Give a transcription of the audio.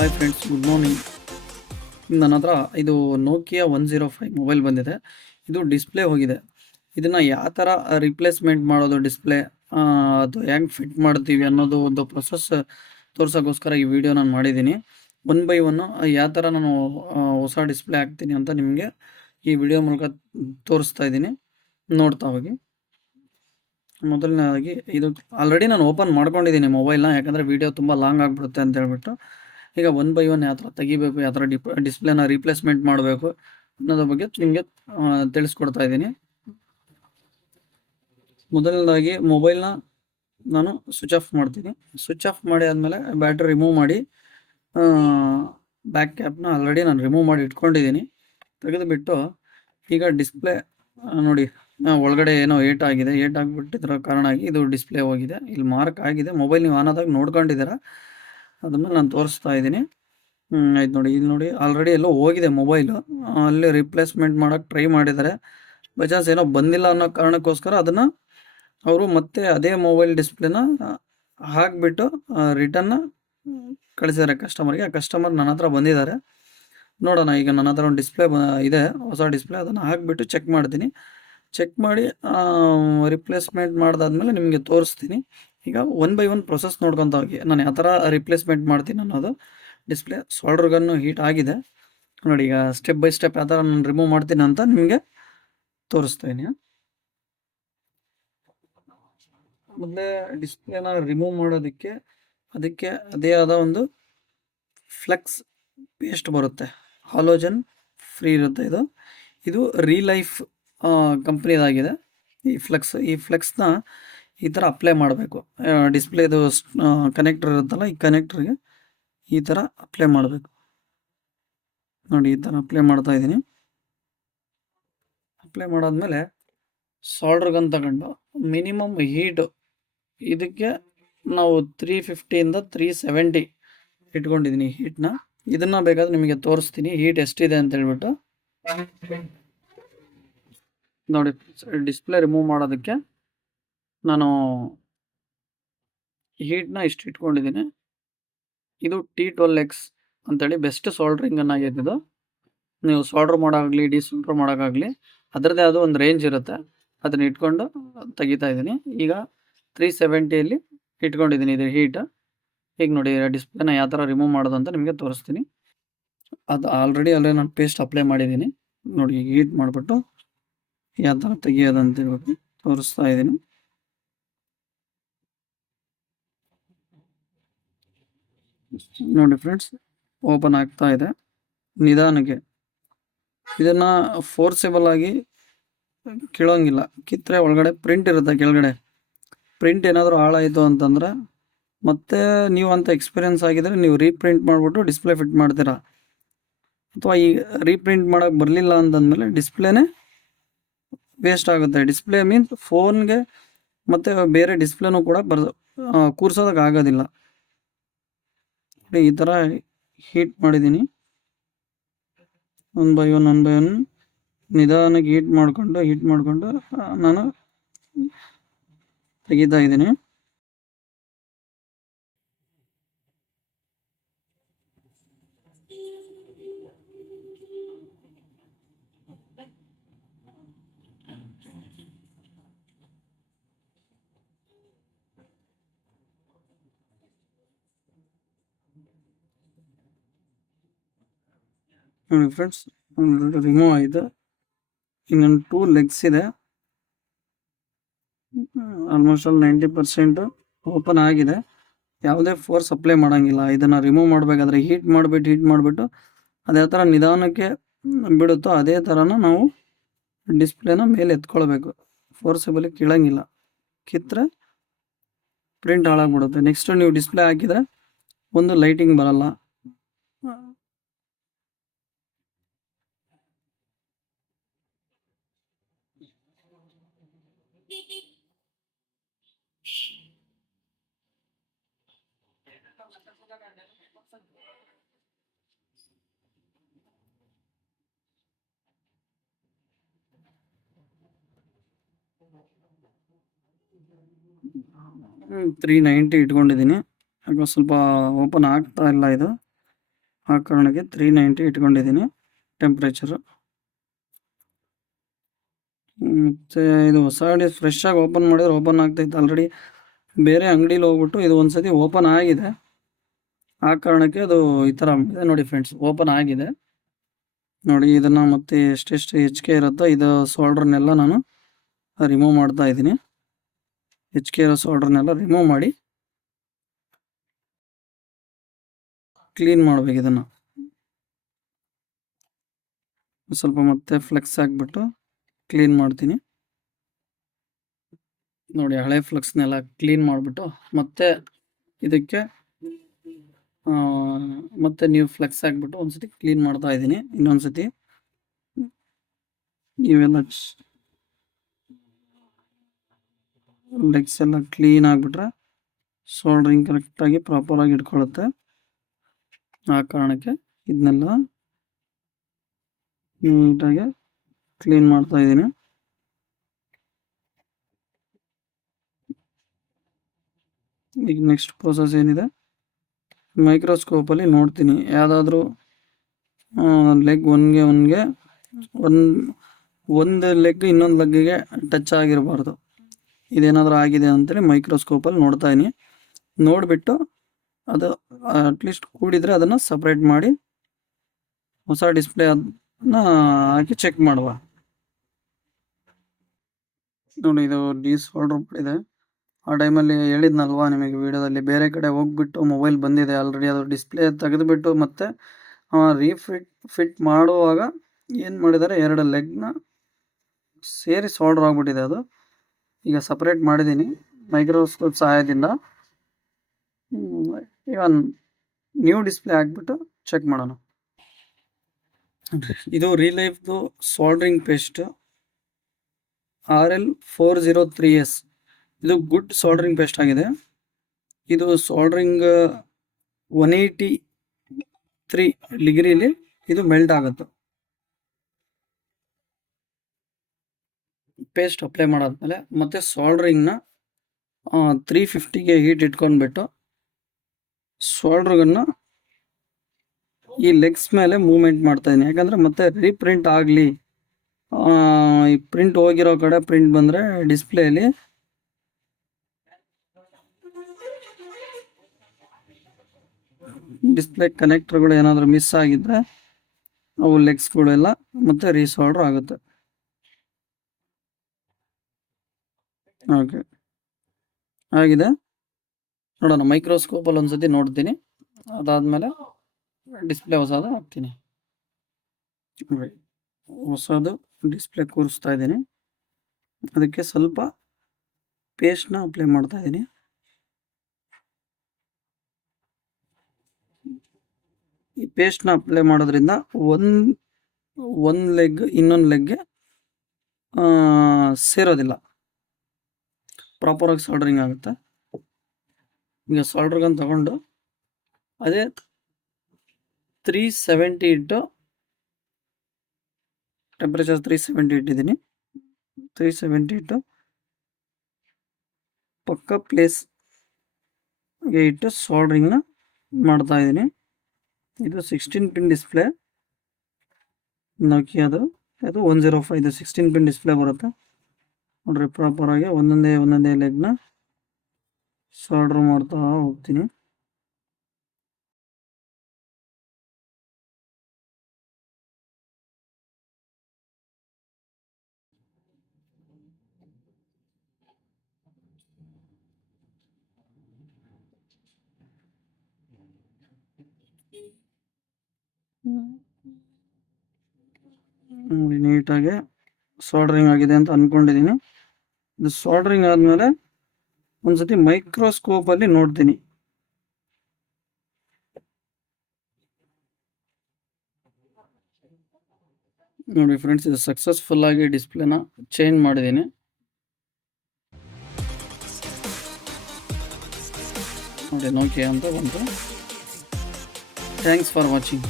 Hi friends, good morning. ನನ್ನ ಹತ್ರ ಇದು ನೋಕಿಯಾ 105 ಮೊಬೈಲ್ ಬಂದಿದೆ. ಇದು ಡಿಸ್ಪ್ಲೇ ಹೋಗಿದೆ. ಇದನ್ನು ಯಾವ ಥರ ರಿಪ್ಲೇಸ್ಮೆಂಟ್ ಮಾಡೋದು ಡಿಸ್ಪ್ಲೇ, ಅದು ಹೆಂಗೆ ಫಿಟ್ ಮಾಡ್ತೀವಿ ಅನ್ನೋದು ಒಂದು ಪ್ರೊಸೆಸ್ ತೋರ್ಸೋಕ್ಕೋಸ್ಕರ ಈ ವಿಡಿಯೋ ನಾನು ಮಾಡಿದ್ದೀನಿ. ಒನ್ ಬೈ ಒನ್ನು ಯಾವ ಥರ ನಾನು ಹೊಸ ಡಿಸ್ಪ್ಲೇ ಹಾಕ್ತೀನಿ ಅಂತ ನಿಮಗೆ ಈ ವಿಡಿಯೋ ಮೂಲಕ ತೋರಿಸ್ತಾ ಇದ್ದೀನಿ. ನೋಡ್ತಾ ಹೋಗಿ. ಮೊದಲನೇದಾಗಿ ಇದು ಆಲ್ರೆಡಿ ನಾನು ಓಪನ್ ಮಾಡ್ಕೊಂಡಿದ್ದೀನಿ ಮೊಬೈಲ್ನ, ಯಾಕಂದರೆ ವಿಡಿಯೋ ತುಂಬ ಲಾಂಗ್ ಆಗಿಬಿಡುತ್ತೆ ಅಂತ ಹೇಳ್ಬಿಟ್ಟು. ಈಗ ಒನ್ ಬೈ ಒನ್ ಯಾವ ಥರ ತೆಗಿಬೇಕು, ಯಾವ ಥರ ಡಿಸ್ಪ್ಲೇನ ರೀಪ್ಲೇಸ್ಮೆಂಟ್ ಮಾಡಬೇಕು ಅನ್ನೋದ್ರ ಬಗ್ಗೆ ನಿಮಗೆ ತಿಳಿಸ್ಕೊಡ್ತಾ ಇದ್ದೀನಿ. ಮೊದಲನೇದಾಗಿ ಮೊಬೈಲ್ನ ನಾನು ಸ್ವಿಚ್ ಆಫ್ ಮಾಡ್ತೀನಿ. ಸ್ವಿಚ್ ಆಫ್ ಮಾಡಿ ಆದಮೇಲೆ ಬ್ಯಾಟ್ರಿ ರಿಮೂವ್ ಮಾಡಿ, ಬ್ಯಾಕ್ ಕ್ಯಾಪ್ನ ಆಲ್ರೆಡಿ ನಾನು ರಿಮೂವ್ ಮಾಡಿ ಇಟ್ಕೊಂಡಿದ್ದೀನಿ. ತೆಗೆದುಬಿಟ್ಟು ಈಗ ಡಿಸ್ಪ್ಲೇ ನೋಡಿ, ಒಳಗಡೆ ಏನೋ ಏಟ್ ಆಗಿಬಿಟ್ಟಿದ್ರ ಕಾರಣ ಆಗಿ ಇದು ಡಿಸ್ಪ್ಲೇ ಹೋಗಿದೆ. ಇಲ್ಲಿ ಮಾರ್ಕ್ ಆಗಿದೆ. ಮೊಬೈಲ್ ನೀವು ಆನ್ ಆದಾಗ ನೋಡ್ಕೊಂಡಿದ್ದೀರಾ, ಅದನ್ನು ನಾನು ತೋರಿಸ್ತಾ ಇದ್ದೀನಿ. ಆಯ್ತು ನೋಡಿ, ಇಲ್ಲಿ ನೋಡಿ ಆಲ್ರೆಡಿ ಎಲ್ಲೋ ಹೋಗಿದೆ ಮೊಬೈಲು. ಅಲ್ಲಿ ರಿಪ್ಲೇಸ್ಮೆಂಟ್ ಮಾಡೋಕ್ಕೆ ಟ್ರೈ ಮಾಡಿದ್ದಾರೆ. ಬೈ ಚಾನ್ಸ್ ಏನೋ ಬಂದಿಲ್ಲ ಅನ್ನೋ ಕಾರಣಕ್ಕೋಸ್ಕರ ಅದನ್ನು ಅವರು ಮತ್ತೆ ಅದೇ ಮೊಬೈಲ್ ಡಿಸ್ಪ್ಲೇನ ಹಾಕಿಬಿಟ್ಟು ರಿಟರ್ನ ಕಳಿಸಿದ್ದಾರೆ ಕಸ್ಟಮರ್ಗೆ. ಆ ಕಸ್ಟಮರ್ ನನ್ನ ಹತ್ರ ಬಂದಿದ್ದಾರೆ. ನೋಡೋಣ, ಈಗ ನನ್ನ ಹತ್ರ ಒಂದು ಡಿಸ್ಪ್ಲೇ ಇದೆ, ಹೊಸ ಡಿಸ್ಪ್ಲೇ. ಅದನ್ನು ಹಾಕಿಬಿಟ್ಟು ಚೆಕ್ ಮಾಡ್ತೀನಿ. ಚೆಕ್ ಮಾಡಿ ರಿಪ್ಲೇಸ್ಮೆಂಟ್ ಮಾಡಿದಾದ್ಮೇಲೆ ನಿಮಗೆ ತೋರಿಸ್ತೀನಿ. ಈಗ ಒನ್ ಬೈ ಒನ್ ಪ್ರೊಸೆಸ್ ನೋಡ್ಕೊತ ಹೋಗಿ ನಾನು ಯಾವ ಥರ ರಿಪ್ಲೇಸ್ಮೆಂಟ್ ಮಾಡ್ತೀನಿ ಅನ್ನೋದು. ಡಿಸ್ಪ್ಲೇ ಸಾಲ್ಡರ್ ಗನ್ನು ಹೀಟ್ ಆಗಿದೆ ನೋಡಿ. ಈಗ ಸ್ಟೆಪ್ ಬೈ ಸ್ಟೆಪ್ ಯಾವ ಥರ ನಾನು ರಿಮೂವ್ ಮಾಡ್ತೀನಿ ಅಂತ ನಿಮಗೆ ತೋರಿಸ್ತೀನಿ. ಮೊದಲೇ ಡಿಸ್ಪ್ಲೇನ ರಿಮೂವ್ ಮಾಡೋದಕ್ಕೆ ಅದಕ್ಕೆ ಅದೇ ಆದ ಒಂದು ಫ್ಲೆಕ್ಸ್ ಪೇಸ್ಟ್ ಬರುತ್ತೆ, ಹಾಲೋಜನ್ ಫ್ರೀ ಇರುತ್ತೆ. ಇದು ರೀಲೈಫ್ ಕಂಪ್ನಿದಾಗಿದೆ. ಈ ಫ್ಲೆಕ್ಸ್ನ ಈ ಥರ ಅಪ್ಲೈ ಮಾಡಬೇಕು. ಡಿಸ್ಪ್ಲೇದು ಕನೆಕ್ಟರ್ ಇರುತ್ತಲ್ಲ, ಈ ಕನೆಕ್ಟ್ರಿಗೆ ಈ ಥರ ಅಪ್ಲೈ ಮಾಡಬೇಕು ನೋಡಿ. ಈ ಥರ ಅಪ್ಲೈ ಮಾಡ್ತಾ ಇದ್ದೀನಿ. ಅಪ್ಲೈ ಮಾಡಾದ್ಮೇಲೆ ಸಾಲ್ಡರ್ ಗನ್ ತಗೊಂಡು ಮಿನಿಮಮ್ ಹೀಟು ಇದಕ್ಕೆ ನಾವು 350 370 ಇಟ್ಕೊಂಡಿದ್ದೀನಿ ಹೀಟ್ನ. ಇದನ್ನು ಬೇಕಾದ್ರೆ ನಿಮಗೆ ತೋರಿಸ್ತೀನಿ ಹೀಟ್ ಎಷ್ಟಿದೆ ಅಂತ ಹೇಳ್ಬಿಟ್ಟು. ನೋಡಿ, ಡಿಸ್ಪ್ಲೇ ರಿಮೂವ್ ಮಾಡೋದಕ್ಕೆ ನಾನು ಹೀಟ್ನ ಇಷ್ಟು ಇಟ್ಕೊಂಡಿದ್ದೀನಿ. ಇದು T12X ಅಂತೇಳಿ ಬೆಸ್ಟ್ ಸಾಲ್ಡ್ರಿಂಗ್ ಆಗೈತೆ. ಇದು ನೀವು ಸಾಲ್ಡ್ರ್ ಮಾಡೋಕ್ಕಾಗಲಿ ಡಿಸಾಲ್ಡ್ರ್ ಮಾಡೋಕ್ಕಾಗಲಿ ಅದರದ್ದೇ ಅದು ಒಂದು ರೇಂಜ್ ಇರುತ್ತೆ. ಅದನ್ನ ಇಟ್ಕೊಂಡು ತೆಗಿತಾ ಇದ್ದೀನಿ. ಈಗ 370 ಇಟ್ಕೊಂಡಿದ್ದೀನಿ ಇದು ಹೀಟ್. ಈಗ ನೋಡಿ, ಡಿಸ್ಪ್ಲೇನ ಯಾವ ಥರ ರಿಮೂವ್ ಮಾಡೋದು ಅಂತ ನಿಮಗೆ ತೋರಿಸ್ತೀನಿ. ಅದು ಆಲ್ರೆಡಿ ನಾನು ಪೇಸ್ಟ್ ಅಪ್ಲೈ ಮಾಡಿದ್ದೀನಿ ನೋಡಿ. ಹೀಟ್ ಮಾಡಿಬಿಟ್ಟು ಯಾವ ಥರ ತೆಗಿಯೋದು ಅಂತ ಹೇಳ್ಬಿಟ್ಟು ತೋರಿಸ್ತಾ ಇದ್ದೀನಿ. ನೋಡಿ ಫ್ರೆಂಡ್ಸ್, ಓಪನ್ ಆಗ್ತಾ ಇದೆ ನಿಧಾನಕ್ಕೆ. ಇದನ್ನು ಫೋರ್ಸೇಬಲ್ ಆಗಿ ಕೀಳೋಂಗಿಲ್ಲ. ಕಿತ್ತರೆ ಒಳಗಡೆ ಪ್ರಿಂಟ್ ಇರುತ್ತೆ. ಕೆಳಗಡೆ ಪ್ರಿಂಟ್ ಏನಾದರೂ ಹಾಳಾಯಿತು ಅಂತಂದರೆ ಮತ್ತೆ ನೀವು ಅಂತ ಎಕ್ಸ್ಪೀರಿಯನ್ಸ್ ಆಗಿದರೆ ನೀವು ರೀಪ್ರಿಂಟ್ ಮಾಡಿಬಿಟ್ಟು ಡಿಸ್ಪ್ಲೇ ಫಿಟ್ ಮಾಡ್ತೀರಾ. ಅಥವಾ ಈ ರೀಪ್ರಿಂಟ್ ಮಾಡೋಕ್ಕೆ ಬರಲಿಲ್ಲ ಅಂತಂದಮೇಲೆ ಡಿಸ್ಪ್ಲೇನೇ ವೇಸ್ಟ್ ಆಗುತ್ತೆ. ಡಿಸ್ಪ್ಲೇ ಮೀನ್ಸ್ ಫೋನ್ಗೆ ಮತ್ತು ಬೇರೆ ಡಿಸ್ಪ್ಲೇನೂ ಕೂಡ ಕೂರ್ಸೋದಕ್ಕೆ ಆಗೋದಿಲ್ಲ. ಈ ಥರ ಹೀಟ್ ಮಾಡಿದ್ದೀನಿ. ಒನ್ ಬೈ ಒನ್ ನಿಧಾನಕ್ಕೆ ಹೀಟ್ ಮಾಡಿಕೊಂಡು ನಾನು ತೆಗಿತಾ ಇದ್ದೀನಿ. ನೋಡಿ ಫ್ರೆಂಡ್ಸ್, ರಿಮೂವ್ ಆಯಿತು. ಇನ್ನೊಂದು 2 ಲೆಗ್ಸ್ ಇದೆ. ಆಲ್ಮೋಸ್ಟ್ ಆಲ್ 90% ಓಪನ್ ಆಗಿದೆ. ಯಾವುದೇ ಫೋರ್ಸ್ ಅಪ್ಲೈ ಮಾಡೋಂಗಿಲ್ಲ. ಇದನ್ನು ರಿಮೂವ್ ಮಾಡಬೇಕಾದ್ರೆ ಹೀಟ್ ಮಾಡಿಬಿಟ್ಟು ಅದು ಯಾವ ಥರ ನಿಧಾನಕ್ಕೆ ಬಿಡುತ್ತೋ ಅದೇ ಥರನ ನಾವು ಡಿಸ್ಪ್ಲೇನ ಮೇಲೆ ಎತ್ಕೊಳ್ಬೇಕು. ಫೋರ್ಸಬಲಿ ಕೀಳಂಗಿಲ್ಲ. ಕಿತ್ತರೆ ಪ್ರಿಂಟ್ ಹಾಳಾಗ್ಬಿಡುತ್ತೆ. ನೆಕ್ಸ್ಟ್ ನೀವು ಡಿಸ್ಪ್ಲೇ ಹಾಕಿದರೆ ಒಂದು ಲೈಟಿಂಗ್ ಬರಲ್ಲ. हाँ, 390 ಇಟ್ಕೊಂಡಿದ್ದೀನಿ. ಯಾಕೋ ಸ್ವಲ್ಪ ಓಪನ್ ಆಗ್ತಾ ಇಲ್ಲ ಇದು. ಆ ಕಾರಣಕ್ಕೆ 390 ಇಟ್ಕೊಂಡಿದ್ದೀನಿ ಟೆಂಪ್ರೇಚರು. ಮತ್ತು ಇದು ಹೊಸ ಫ್ರೆಶ್ ಆಗಿ ಓಪನ್ ಮಾಡಿದ್ರೆ ಓಪನ್ ಆಗ್ತೈತೆ. ಆಲ್ರೆಡಿ ಬೇರೆ ಅಂಗಡೀಲಿ ಹೋಗ್ಬಿಟ್ಟು ಇದು ಒಂದು ಸತಿ ಓಪನ್ ಆಗಿದೆ, ಆ ಕಾರಣಕ್ಕೆ ಅದು ಈ ಥರ ಇದೆ. ನೋಡಿ ಫ್ರೆಂಡ್ಸ್, ಓಪನ್ ಆಗಿದೆ ನೋಡಿ. ಇದನ್ನು ಮತ್ತೆ ಎಷ್ಟೆಷ್ಟು ಹೆಚ್ಚಿಗೆ ಇರುತ್ತೋ ಇದು ಸೋಲ್ಡ್ರನ್ನೆಲ್ಲ ನಾನು ರಿಮೂವ್ ಮಾಡ್ತಾ ಇದ್ದೀನಿ. ಹೆಚ್ಚಿಗೆ ಇರೋ ಸೋಲ್ಡ್ರನ್ನೆಲ್ಲ ರಿಮೂವ್ ಮಾಡಿ ಕ್ಲೀನ್ ಮಾಡ್ಬೇಕು. ಇದನ್ನು ಸ್ವಲ್ಪ ಮತ್ತೆ ಫ್ಲೆಕ್ಸ್ ಹಾಕ್ಬಿಟ್ಟು ಕ್ಲೀನ್ ಮಾಡ್ತೀನಿ. ನೋಡಿ, ಹಳೆ ಫ್ಲೆಕ್ಸ್ನೆಲ್ಲ ಕ್ಲೀನ್ ಮಾಡಿಬಿಟ್ಟು ಮತ್ತೆ ಇದಕ್ಕೆ ಮತ್ತೆ ನೀವು ಫ್ಲೆಕ್ಸ್ ಹಾಕ್ಬಿಟ್ಟು ಒಂದ್ಸತಿ ಕ್ಲೀನ್ ಮಾಡ್ತಾ ಇದ್ದೀನಿ. ಇನ್ನೊಂದ್ಸತಿ ಇವೆಲ್ಲ ಲೆಗ್ಸ್ ಎಲ್ಲ ಕ್ಲೀನ್ ಆಗಿಬಿಟ್ರೆ ಸೋಲ್ಡ್ರಿಂಗ್ ಕರೆಕ್ಟಾಗಿ ಪ್ರಾಪರಾಗಿ ಇಟ್ಕೊಳ್ಳುತ್ತೆ. ಆ ಕಾರಣಕ್ಕೆ ಇದನ್ನೆಲ್ಲ ನೀಟಾಗಿ ಕ್ಲೀನ್ ಮಾಡ್ತಾ ಇದ್ದೀನಿ. ಈಗ ನೆಕ್ಸ್ಟ್ ಪ್ರೋಸೆಸ್ ಏನಿದೆ, ಮೈಕ್ರೋಸ್ಕೋಪಲ್ಲಿ ನೋಡ್ತೀನಿ ಯಾವುದಾದ್ರೂ ಲೆಗ್ ಒಂದು ಲೆಗ್ ಇನ್ನೊಂದು ಲೆಗ್ಗಿಗೆ ಟಚ್ ಆಗಿರಬಾರ್ದು. ಇದೇನಾದರೂ ಆಗಿದೆ ಅಂತೇಳಿ ಮೈಕ್ರೋಸ್ಕೋಪಲ್ಲಿ ನೋಡ್ತಾ ಇದೀನಿ. ನೋಡಿಬಿಟ್ಟು ಅದು ಅಟ್ಲೀಸ್ಟ್ ಕೂಡಿದರೆ ಅದನ್ನು ಸಪ್ರೇಟ್ ಮಾಡಿ ಹೊಸ ಡಿಸ್ಪ್ಲೇ ಅದನ್ನ ಹಾಕಿ ಚೆಕ್ ಮಾಡುವ. ನೋಡಿ, ಇದು ಡಿಸೋಲ್ಡರ್ ಇದೆ. ಆ ಟೈಮಲ್ಲಿ ಹೇಳಿದ್ನಲ್ವಾ ನಿಮಗೆ ವಿಡಿಯೋದಲ್ಲಿ, ಬೇರೆ ಕಡೆ ಹೋಗ್ಬಿಟ್ಟು ಮೊಬೈಲ್ ಬಂದಿದೆ ಆಲ್ರೆಡಿ. ಅದು ಡಿಸ್ಪ್ಲೇ ತೆಗೆದುಬಿಟ್ಟು ಮತ್ತೆ ಫಿಟ್ ಮಾಡುವಾಗ ಏನು ಮಾಡಿದ್ದಾರೆ, 2 ಲೆಗ್ನ ಸೇರಿ ಸೋಲ್ಡರ್ ಆಗಿಬಿಟ್ಟಿದೆ. ಅದು ಈಗ ಸಪ್ರೇಟ್ ಮಾಡಿದ್ದೀನಿ ಮೈಕ್ರೋಸ್ಕೋಪ್ ಸಹಾಯದಿಂದ. ಈಗ ನ್ಯೂ ಡಿಸ್ಪ್ಲೇ ಹಾಕ್ಬಿಟ್ಟು ಚೆಕ್ ಮಾಡೋಣ. ಇದು ರಿಲೈಫ್ದು ಸೋಲ್ಡ್ರಿಂಗ್ ಪೇಸ್ಟ್ RL403S. ಇದು ಗುಡ್ ಸೋಲ್ಡ್ರಿಂಗ್ ಪೇಸ್ಟ್ ಆಗಿದೆ. ಇದು ಸೋಲ್ಡ್ರಿಂಗ್ 183 ಡಿಗ್ರಿಲಿ ಇದು ಮೆಲ್ಟ್ ಆಗುತ್ತೆ. ಪೇಸ್ಟ್ ಅಪ್ಲೈ ಮಾಡಾದ್ಮೇಲೆ ಮತ್ತೆ ಸೋಲ್ಡ್ರಿಂಗ್ನ 350ಗೆ ಹೀಟ್ ಇಟ್ಕೊಂಡ್ಬಿಟ್ಟು ಸೋಲ್ಡ್ರನ್ನು ಈ ಲೆಗ್ಸ್ ಮೇಲೆ ಮೂವ್ಮೆಂಟ್ ಮಾಡ್ತಾ ಇದ್ದೀನಿ. ಯಾಕಂದರೆ ಮತ್ತೆ ರೀಪ್ರಿಂಟ್ ಆಗಲಿ, ಈ ಪ್ರಿಂಟ್ ಹೋಗಿರೋ ಕಡೆ ಪ್ರಿಂಟ್ ಬಂದರೆ ಡಿಸ್ಪ್ಲೇಲಿ ಡಿಸ್ಪ್ಲೇ ಕನೆಕ್ಟರ್ಗಳು ಏನಾದರೂ ಮಿಸ್ ಆಗಿದ್ರೆ ಅವು ಲೆಗ್ಸ್ಗಳೆಲ್ಲ ಮತ್ತೆ ರೀಸೋಲ್ಡರ್ ಆಗುತ್ತೆ. ಓಕೆ, ಆಗಿದೆ. ನೋಡೋಣ, ಮೈಕ್ರೋಸ್ಕೋಪಲ್ಲಿ ಒಂದ್ಸತಿ ನೋಡ್ತೀನಿ. ಅದಾದಮೇಲೆ ಡಿಸ್ಪ್ಲೇ ಹೊಸದು ಹಾಕ್ತೀನಿ. ಹೊಸದು ಡಿಸ್ಪ್ಲೇ ಕೂರಿಸ್ತಾ ಇದ್ದೀನಿ. ಅದಕ್ಕೆ ಸ್ವಲ್ಪ ಪೇಸ್ಟ್ನ ಅಪ್ಲೈ ಮಾಡ್ತಾ ಇದ್ದೀನಿ. ಈ ಪೇಸ್ಟ್ನ ಅಪ್ಲೈ ಮಾಡೋದ್ರಿಂದ ಒಂದು ಲೆಗ್ ಇನ್ನೊಂದು ಲೆಗ್ಗೆ ಸೇರೋದಿಲ್ಲ, ಪ್ರಾಪರಾಗಿ ಸೋಲ್ಡ್ರಿಂಗ್ ಆಗುತ್ತೆ. ಈಗ ಸೋಲ್ಡ್ರ್ಗನ್ ತಗೊಂಡು ಅದೇ 370 ಇಟ್ಟು ಟೆಂಪ್ರೇಚರ್ 370 ಇಟ್ಟಿದ್ದೀನಿ. 370 ಇಟ್ಟು ಪಕ್ಕ ಪ್ಲೇಸ್ಗೆ ಇಟ್ಟು ಸೋಲ್ಡ್ರಿಂಗ್ನ ಮಾಡ್ತಾ ಇದ್ದೀನಿ. ಇದು 16 ಪಿನ್ ಡಿಸ್ಪ್ಲೇ ನೋಕಿಯಾದು. ಅದು 105, ಇದು 16 ಪಿನ್ ಡಿಸ್ಪ್ಲೇ ಬರುತ್ತೆ. ನೋಡ್ರಿ, ಪ್ರಾಪರಾಗಿ ಒಂದೊಂದೇ ಲೆಗ್ನ ಸೋಲ್ಡ್ರ್ ಮಾಡ್ತಾ ಹೋಗ್ತೀನಿ. ನೀಟಾಗಿ ಸೋಲ್ಡ್ರಿಂಗ್ ಆಗಿದೆ ಅಂತ ಅಂದ್ಕೊಂಡಿದ್ದೀನಿ. ಇದು ಸೋಲ್ಡ್ರಿಂಗ್ ಆದಮೇಲೆ ಒಂದ್ಸತಿ ಮೈಕ್ರೋಸ್ಕೋಪಲ್ಲಿ ನೋಡ್ತೀನಿ. ನೋಡಿ ಫ್ರೆಂಡ್ಸ್, ಇದು ಸಕ್ಸಸ್ಫುಲ್ ಆಗಿ ಡಿಸ್ಪ್ಲೇನ ಚೇಂಜ್ ಮಾಡಿದ್ದೀನಿ. ನೋಡಿ, ನೋಕಿಯಾ ಅಂತ ಬಂತು. Thanks for watching.